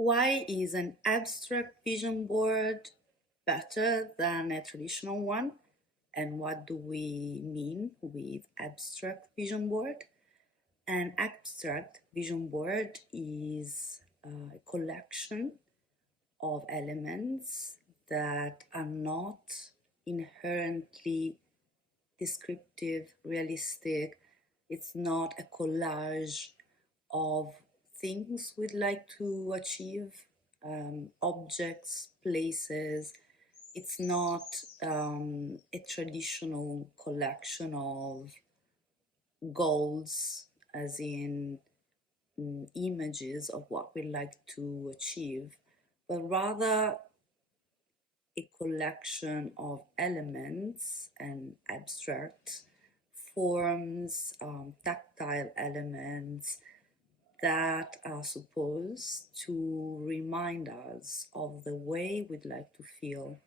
Why is an abstract vision board better than a traditional one? And what do we mean with abstract vision board? An abstract vision board is a collection of elements that are not inherently descriptive, realistic. It's not a collage of things we'd like to achieve, objects, places. It's not a traditional collection of goals, as in images of what we'd like to achieve, but rather a collection of elements and abstract forms, tactile elements that are supposed to remind us of the way we'd like to feel.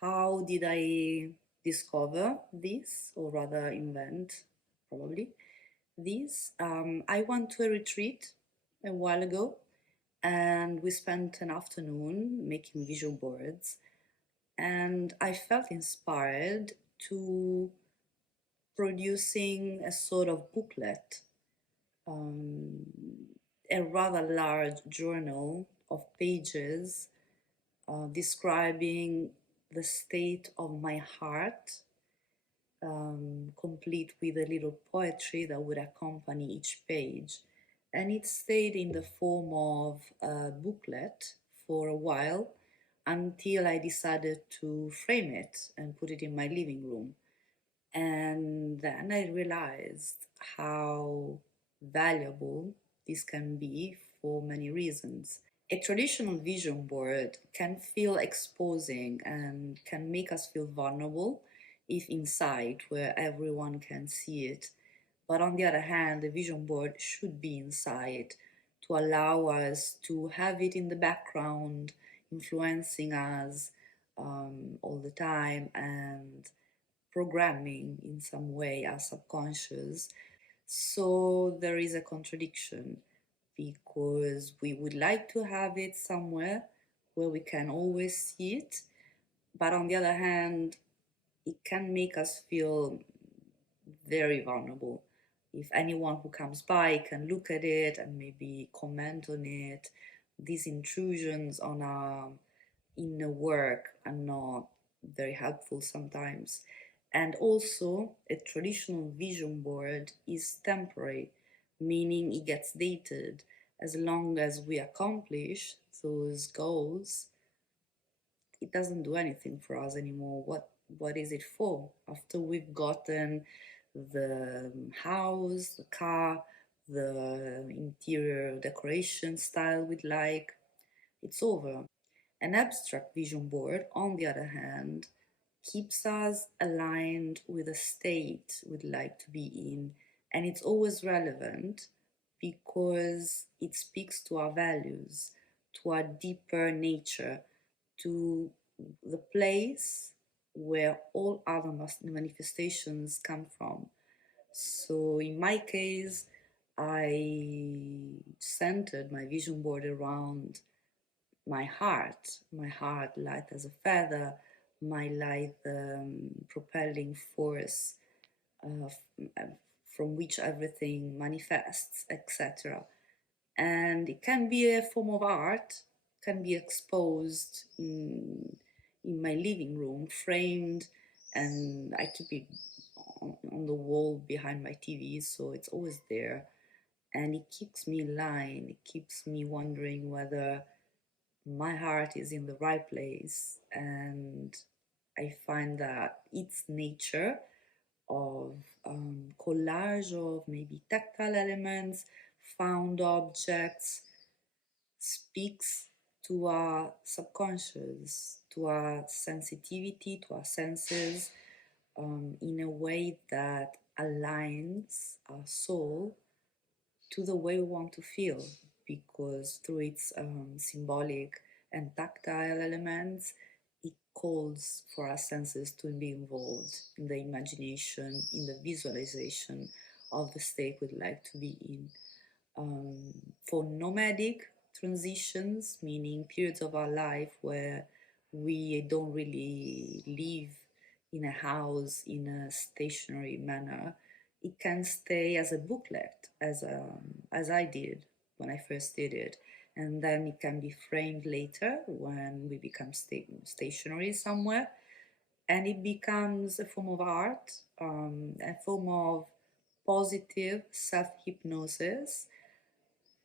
How did I discover this, or rather invent, probably, this? I went to a retreat a while ago and we spent an afternoon making visual boards, and I felt inspired to producing a sort of booklet, um, a rather large journal of pages describing the state of my heart, complete with a little poetry that would accompany each page. And it stayed in the form of a booklet for a while until I decided to frame it and put it in my living room. And then I realized how valuable this can be for many reasons. A traditional vision board can feel exposing and can make us feel vulnerable if inside where everyone can see it. But on the other hand, the vision board should be inside to allow us to have it in the background, influencing us all the time and programming in some way our subconscious. So there is a contradiction because we would like to have it somewhere where we can always see it, but on the other hand, it can make us feel very vulnerable. If anyone who comes by can look at it and maybe comment on it, these intrusions on our inner work are not very helpful sometimes. And also, a traditional vision board is temporary, meaning it gets dated. As long as we accomplish those goals, it doesn't do anything for us anymore. What is it for? After we've gotten the house, the car, the interior decoration style we'd like, it's over. An abstract vision board, on the other hand, keeps us aligned with a state we'd like to be in, and it's always relevant because it speaks to our values, to our deeper nature, to the place where all other manifestations come from. So in my case, I centered my vision board around my heart light as a feather, my light propelling force from which everything manifests, etc. And it can be a form of art, can be exposed in my living room, framed, and I keep it on the wall behind my TV, so it's always there. And it keeps me in line, it keeps me wondering whether my heart is in the right place, and I find that its nature of collage of maybe tactile elements, found objects, speaks to our subconscious, to our sensitivity, to our senses, in a way that aligns our soul to the way we want to feel, because through its symbolic and tactile elements, it calls for our senses to be involved in the imagination, in the visualization of the state we'd like to be in. For nomadic transitions, meaning periods of our life where we don't really live in a house in a stationary manner, it can stay as a booklet, as I did when I first did it, and then it can be framed later when we become stationary somewhere, and it becomes a form of art, a form of positive self hypnosis,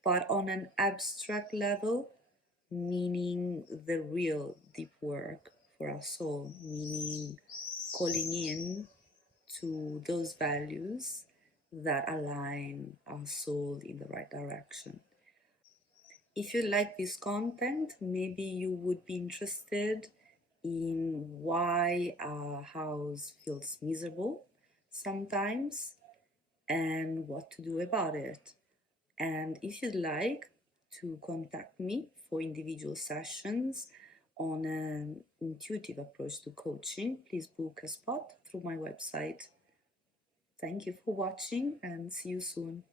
but on an abstract level, meaning the real deep work for our soul, meaning calling in to those values that align our soul in the right direction. If you like this content, maybe you would be interested in why our house feels miserable sometimes and what to do about it. And if you'd like to contact me for individual sessions on an intuitive approach to coaching, please book a spot through my website. Thank you for watching and see you soon.